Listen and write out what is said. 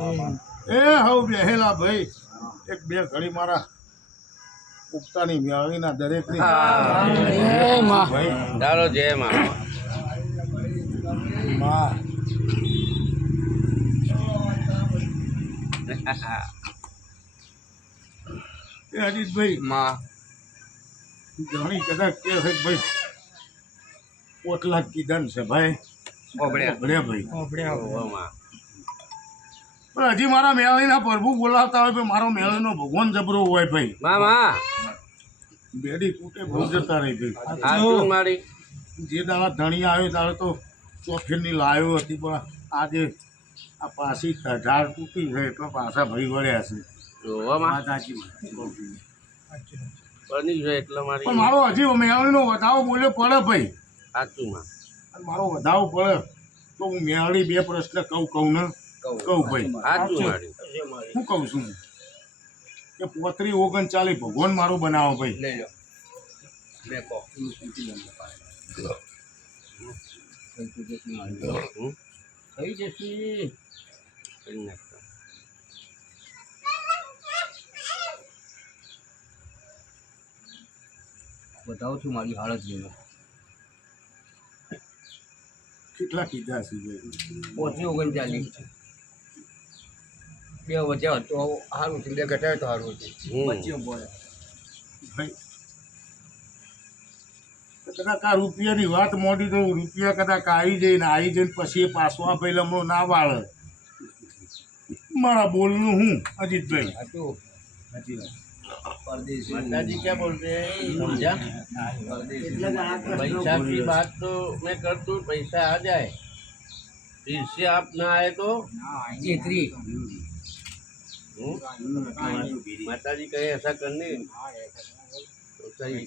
એ હવ બેહેલા ભાઈ એક બે ઘડી મારા ઉગતાની મેળવીના દરેકની ભાઈ ચાલો જય માં માં એ અજીતભાઈ માં ઘણી કદાચ કે છે ભાઈ પોટલા કીધા છે ભાઈ ઓબળ્યા ભાઈ માં પણ હજી મારા મેળવીના પ્રભુ બોલાવતા હોય ભાઈ મારો મેળવીનો ભગવાન જબરો હોય ભાઈ માં બેડી તૂટે બહુ જતા રહી ભાઈ આ મારી જે દાડા ધણી આવ્યો તારે તો ચોફેરની લાવ્યો હતી પણ આજે આ પાછી ઢાળ તૂટી છે એટલે પાછા ભાઈ વળ્યા છે જોવામાં સાચી બની છે એટલે મારી પણ મારો હજી મેળવીનો વધાવો બોલ્યો પડે ભાઈ સાચું માં અને મારો વધાવો પડે તો હું મેળવી બે પ્રશ્ન કહું ને કહું ભાઈ સાચું મારી શું કહું છું કે 3539 ભગવાન મારું બનાવો ભાઈ લઈ લો લે કો થઈ જશે બતાવું છું મારી હાલત જોઈને કેટલા કીધા છે ભાઈ 39 બે વજ્યા તો સારું છે બે ઘટાડે તો સારું છે ભાઈ કદાચ આ રૂપિયાની વાત મોડી તો રૂપિયા કદાચ આવી જઈને પછી એ પાછો આ ભાઈ લમણો ના વાળે મારા બોલનું હું અજીતભાઈ माताजी क्या बोलते हैं समझा पैसा की बात तो मैं कर दूँ पैसा आ जाए फिर से आप ना आए तो माताजी कहे ऐसा करने तो सही